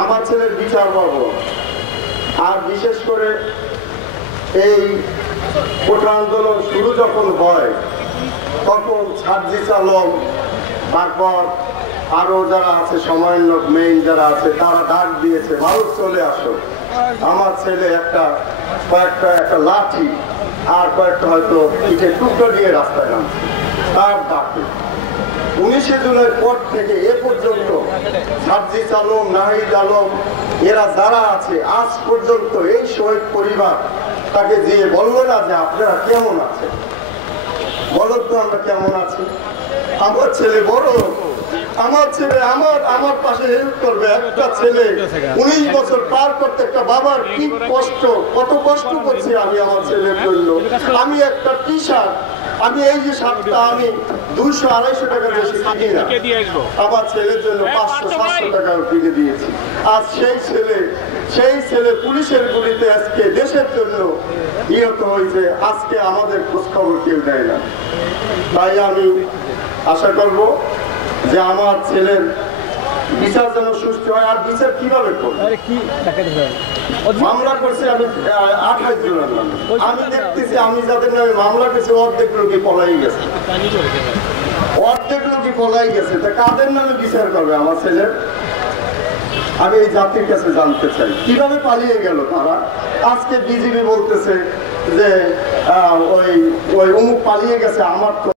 আমার ছেলের বিচার পাবো। আর বিশেষ করে এই কোটা আন্দোলন শুরু যখন হয় তখন সার্জিস আলম, তারপর আরো যারা আছে সময়ের লোক মেইন যারা আছে তারা ডাক দিয়েছে, মানুষ চলে আসো। আমার ছেলে কয়েকটা লাঠি আর কয়েকটা হয়তো পিঠে টুকরো দিয়ে রাস্তায় নামছে তার ডাকে। 19 জুলাই পর থেকে এ পর্যন্ত সার্জিস আলম, নাহিদ আলম এরা যারা আছে আজ পর্যন্ত এই শহীদ পরিবার তাকে দিয়ে বলল না যে আপনারা কেমন আছেন, বলো তো আমরা কেমন আছি। আমার ছেলে বড়, আমার ছেলে আমার পাশে হেল্প করবে। একটা ছেলে 19 বছর পার করতে একটা বাবার কি কষ্ট, কত কষ্ট করছি আমি আমার ছেলের জন্য। আমি একটা টি শার্ট, আমি এই যে শার্টটা আমি 200-250 টাকা বেশি কিনি না, আমার ছেলের জন্য 500-700 টাকা কিনে দিয়েছি। আর সেই ছেলে পুলিশের গুলিতে আজকে দেশের জন্য নিহত হয়েছে। আজকে আমাদের খোঁজ খবর কেউ দেয় না। তাই আমি আশা করব যে আমার ছেলের বিচার যেন সুস্থ হয়। আর বিচার কিভাবে করবে? মামলা করছে আমি 28 জনের নামে। আমি দেখতেছি আমি যাদের নামে মামলা করছি অর্ধেক লোকই পলাই গেছে, অর্ধেক লোকই পলাই গেছে। তা কাদের নামে বিচার করবে আমার ছেলের? আমি এই জাতির কাছে জানতে চাই কিভাবে পালিয়ে গেল তারা। আজকে বিজেপি বলতেছে যে ওই অমুক পালিয়ে গেছে, আমার তো